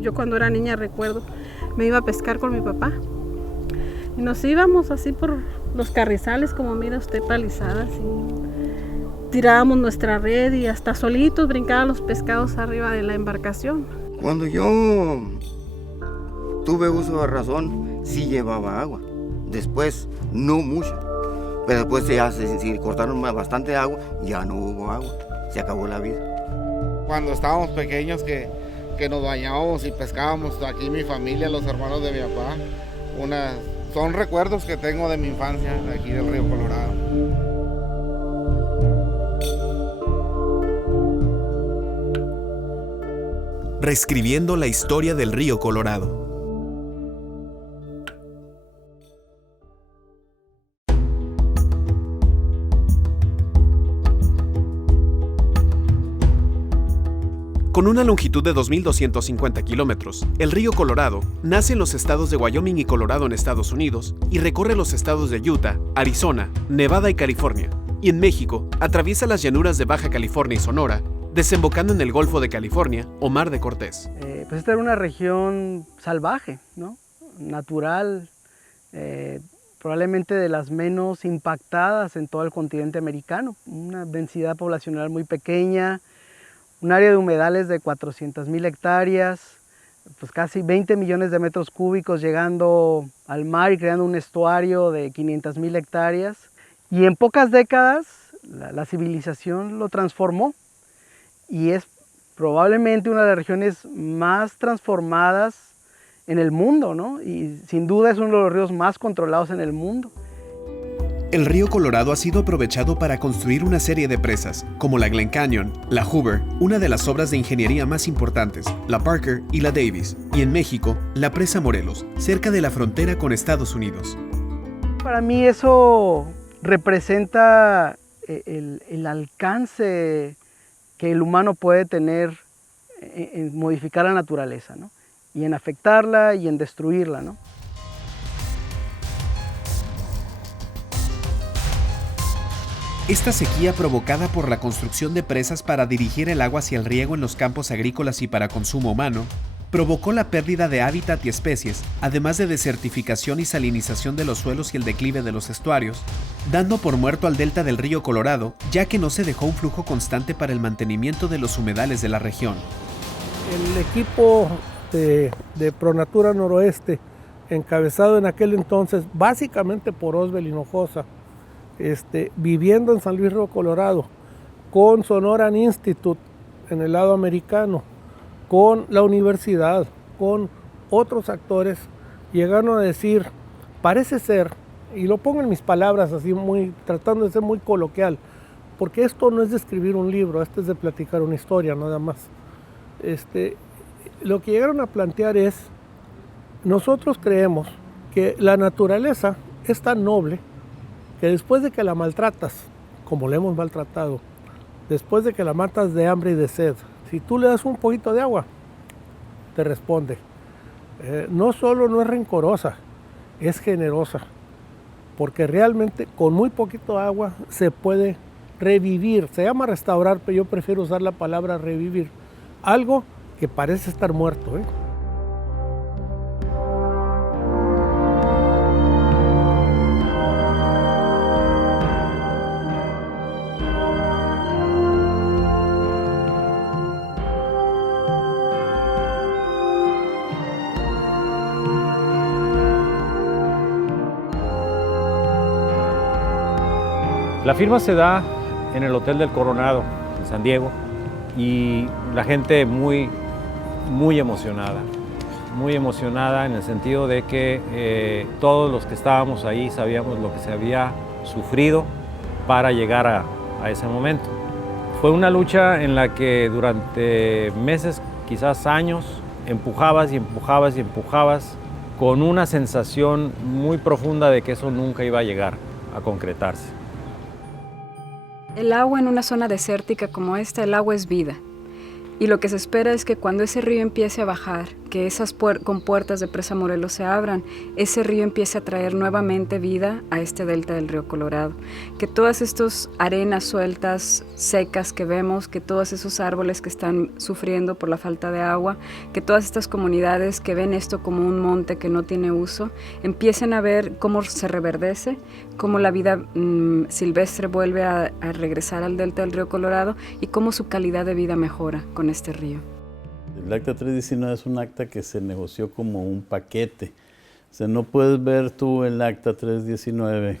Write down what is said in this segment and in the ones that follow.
Yo cuando era niña recuerdo, me iba a pescar con mi papá y nos íbamos así por los carrizales, como mira usted, palizadas, y tirábamos nuestra red y hasta solitos brincaban los pescados arriba de la embarcación. Cuando yo tuve uso de razón, sí llevaba agua. Después, no mucha. Pero después si cortaron bastante agua, ya no hubo agua. Se acabó la vida. Cuando estábamos pequeños que nos bañábamos y pescábamos aquí mi familia, los hermanos de mi papá, son recuerdos que tengo de mi infancia, de aquí del río Colorado. Reescribiendo la historia del río Colorado. Con una longitud de 2.250 kilómetros, el río Colorado nace en los estados de Wyoming y Colorado en Estados Unidos y recorre los estados de Utah, Arizona, Nevada y California. Y en México, atraviesa las llanuras de Baja California y Sonora, desembocando en el Golfo de California o Mar de Cortés. Pues esta era una región salvaje, ¿no? Natural, probablemente de las menos impactadas en todo el continente americano. Una densidad poblacional muy pequeña, un área de humedales de 400,000 hectáreas, pues casi 20 millones de metros cúbicos llegando al mar y creando un estuario de 500,000 hectáreas. Y en pocas décadas la civilización lo transformó y es probablemente una de las regiones más transformadas en el mundo, ¿no? Y sin duda es uno de los ríos más controlados en el mundo. El río Colorado ha sido aprovechado para construir una serie de presas, como la Glen Canyon, la Hoover, una de las obras de ingeniería más importantes, la Parker y la Davis, y en México, la presa Morelos, cerca de la frontera con Estados Unidos. Para mí eso representa el alcance que el humano puede tener en modificar la naturaleza, ¿no? Y en afectarla y en destruirla, ¿no? Esta sequía provocada por la construcción de presas para dirigir el agua hacia el riego en los campos agrícolas y para consumo humano, provocó la pérdida de hábitat y especies, además de desertificación y salinización de los suelos y el declive de los estuarios, dando por muerto al delta del río Colorado, ya que no se dejó un flujo constante para el mantenimiento de los humedales de la región. El equipo de Pronatura Noroeste, encabezado en aquel entonces básicamente por Osbel Hinojosa, viviendo en San Luis Río Colorado, con Sonoran Institute en el lado americano, con la universidad, con otros actores, llegaron a decir, parece ser, y lo pongo en mis palabras así tratando de ser muy coloquial, porque esto no es de escribir un libro, esto es de platicar una historia nada más. Lo que llegaron a plantear es, nosotros creemos que la naturaleza es tan noble que después de que la maltratas, como la hemos maltratado, después de que la matas de hambre y de sed, si tú le das un poquito de agua, te responde. No solo no es rencorosa, es generosa, porque realmente con muy poquito agua se puede revivir, se llama restaurar, pero yo prefiero usar la palabra revivir, algo que parece estar muerto, La firma se da en el Hotel del Coronado, en San Diego, y la gente muy emocionada en el sentido de que todos los que estábamos ahí sabíamos lo que se había sufrido para llegar a ese momento. Fue una lucha en la que durante meses, quizás años, empujabas y empujabas y empujabas con una sensación muy profunda de que eso nunca iba a llegar a concretarse. El agua en una zona desértica como esta, el agua es vida. Y lo que se espera es que cuando ese río empiece a bajar, que esas compuertas de Presa Morelos se abran, ese río empiece a traer nuevamente vida a este delta del río Colorado. Que todas estas arenas sueltas, secas que vemos, que todos esos árboles que están sufriendo por la falta de agua, que todas estas comunidades que ven esto como un monte que no tiene uso, empiecen a ver cómo se reverdece, cómo la vida silvestre vuelve a regresar al delta del río Colorado y cómo su calidad de vida mejora con este río. El Acta 319 es un acta que se negoció como un paquete. O sea, no puedes ver tú el Acta 319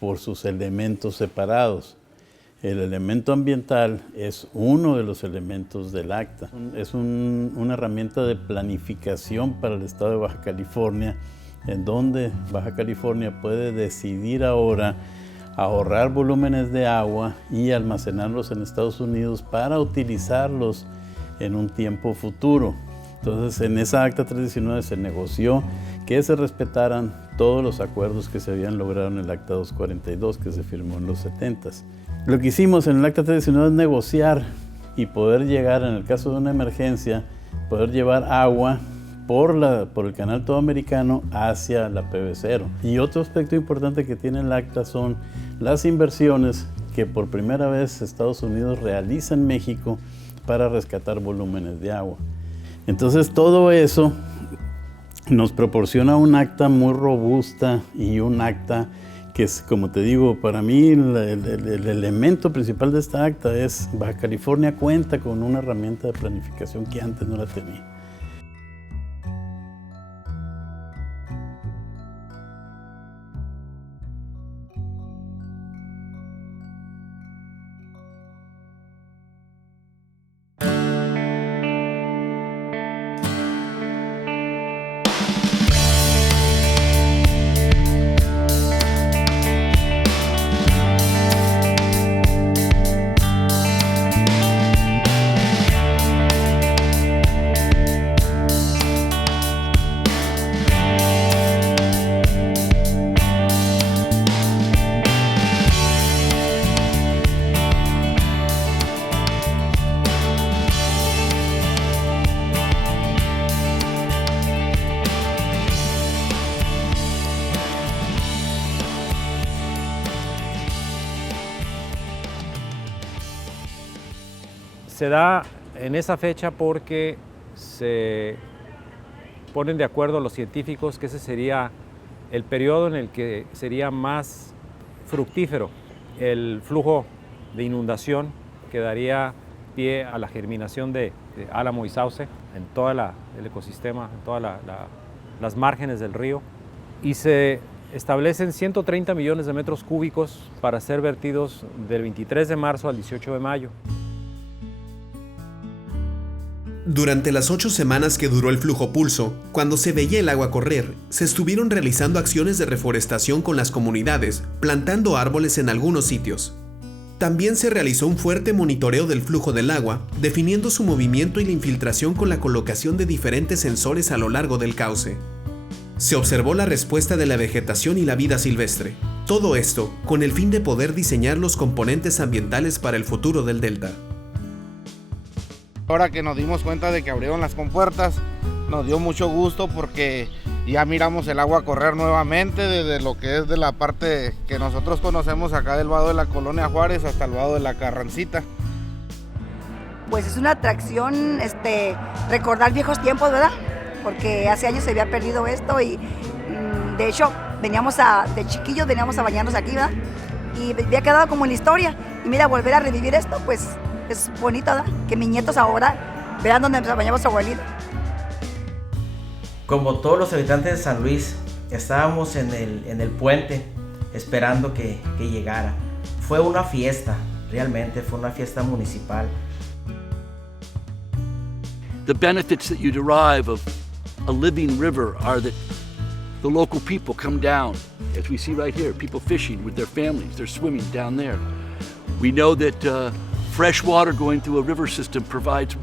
por sus elementos separados. El elemento ambiental es uno de los elementos del acta. Es una herramienta de planificación para el estado de Baja California, en donde Baja California puede decidir ahora ahorrar volúmenes de agua y almacenarlos en Estados Unidos para utilizarlos en un tiempo futuro. Entonces, en esa Acta 319 se negoció que se respetaran todos los acuerdos que se habían logrado en el Acta 242 que se firmó en los 70s. Lo que hicimos en el Acta 319 es negociar y poder llegar, en el caso de una emergencia, poder llevar agua por el canal todo americano hacia la PB0. Y otro aspecto importante que tiene el acta son las inversiones que por primera vez Estados Unidos realiza en México para rescatar volúmenes de agua. Entonces todo eso nos proporciona un acta muy robusta y un acta que es, como te digo, para mí el elemento principal de esta acta es Baja California cuenta con una herramienta de planificación que antes no la tenía. Se da en esa fecha porque se ponen de acuerdo los científicos que ese sería el periodo en el que sería más fructífero el flujo de inundación que daría pie a la germinación de álamo y sauce en todo el ecosistema, en todas las márgenes del río. Y se establecen 130 millones de metros cúbicos para ser vertidos del 23 de marzo al 18 de mayo. Durante las 8 semanas que duró el flujo pulso, cuando se veía el agua correr, se estuvieron realizando acciones de reforestación con las comunidades, plantando árboles en algunos sitios. También se realizó un fuerte monitoreo del flujo del agua, definiendo su movimiento y la infiltración con la colocación de diferentes sensores a lo largo del cauce. Se observó la respuesta de la vegetación y la vida silvestre. Todo esto con el fin de poder diseñar los componentes ambientales para el futuro del delta. Ahora que nos dimos cuenta de que abrieron las compuertas, nos dio mucho gusto porque ya miramos el agua correr nuevamente desde lo que es de la parte que nosotros conocemos acá del vado de la Colonia Juárez hasta el vado de la Carrancita. Pues es una atracción recordar viejos tiempos, ¿verdad? Porque hace años se había perdido esto y de hecho de chiquillos veníamos a bañarnos aquí, ¿verdad? Y había quedado como en la historia. Y mira, volver a revivir esto, pues es bonito, ¿verdad? Que mis nietos ahora vean dónde nos bañamos abuelito. Como todos los habitantes de San Luis, estábamos en el puente esperando que llegara. Fue una fiesta, realmente fue una fiesta municipal. The benefits that you derive of a living river are that the local people come down, as we see right here, people fishing with their families, they're swimming down there. We know that fresh water going through a river system provides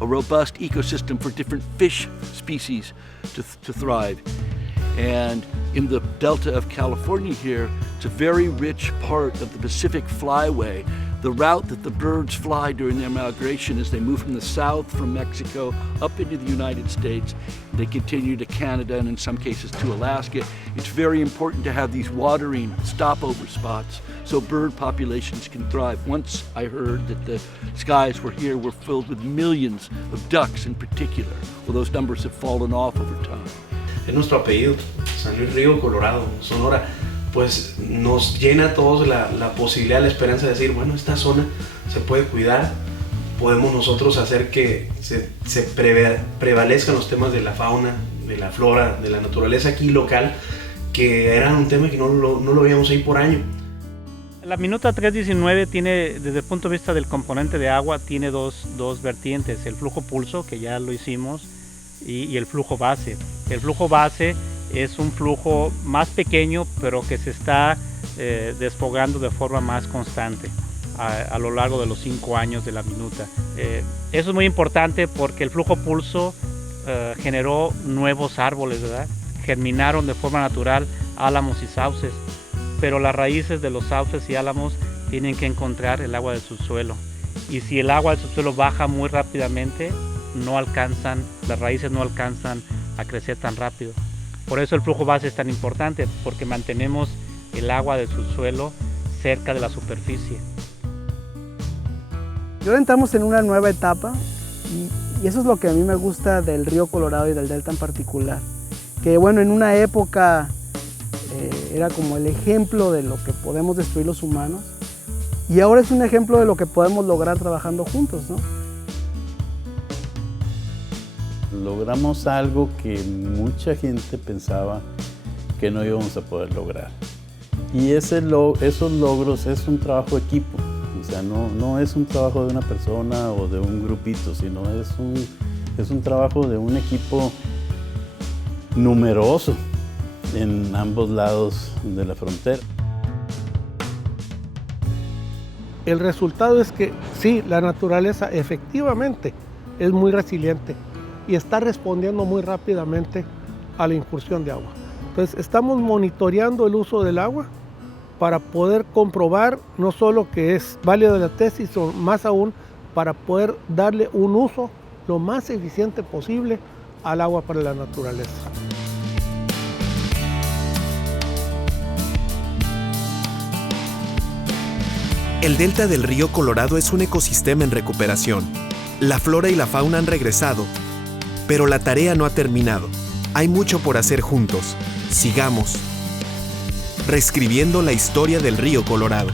a robust ecosystem for different fish species to thrive. And in the Delta of California here, it's a very rich part of the Pacific Flyway the route that the birds fly during their migration as they move from the south, from Mexico, up into the United States. They continue to Canada and in some cases to Alaska. It's very important to have these watering stopover spots so bird populations can thrive. Once I heard that the skies were filled with millions of ducks in particular. Well, those numbers have fallen off over time. Es nuestro apellido, San Luis Río Colorado, Sonora. Pues nos llena a todos la posibilidad, la esperanza de decir, bueno, esta zona se puede cuidar, podemos nosotros hacer que se prevalezcan los temas de la fauna, de la flora, de la naturaleza aquí local, que era un tema que no lo veíamos ahí por año. La minuta 319 tiene, desde el punto de vista del componente de agua, tiene dos vertientes, el flujo pulso, que ya lo hicimos, y el flujo base. El flujo base es un flujo más pequeño, pero que se está desfogando de forma más constante a lo largo de los 5 años de la minuta. Eso es muy importante porque el flujo pulso generó nuevos árboles, ¿verdad? Germinaron de forma natural álamos y sauces, pero las raíces de los sauces y álamos tienen que encontrar el agua del subsuelo. Y si el agua del subsuelo baja muy rápidamente, las raíces no alcanzan a crecer tan rápido. Por eso el flujo base es tan importante, porque mantenemos el agua del subsuelo cerca de la superficie. Y ahora entramos en una nueva etapa y eso es lo que a mí me gusta del río Colorado y del delta en particular. Que bueno, en una época era como el ejemplo de lo que podemos destruir los humanos y ahora es un ejemplo de lo que podemos lograr trabajando juntos, ¿no? Logramos algo que mucha gente pensaba que no íbamos a poder lograr. Y esos logros es un trabajo de equipo. O sea, no es un trabajo de una persona o de un grupito, sino es un trabajo de un equipo numeroso en ambos lados de la frontera. El resultado es que sí, la naturaleza efectivamente es muy resiliente y está respondiendo muy rápidamente a la incursión de agua. Entonces estamos monitoreando el uso del agua para poder comprobar no solo que es válida la tesis, sino más aún para poder darle un uso lo más eficiente posible al agua para la naturaleza. El delta del río Colorado es un ecosistema en recuperación. La flora y la fauna han regresado, pero la tarea no ha terminado. Hay mucho por hacer juntos. Sigamos reescribiendo la historia del río Colorado.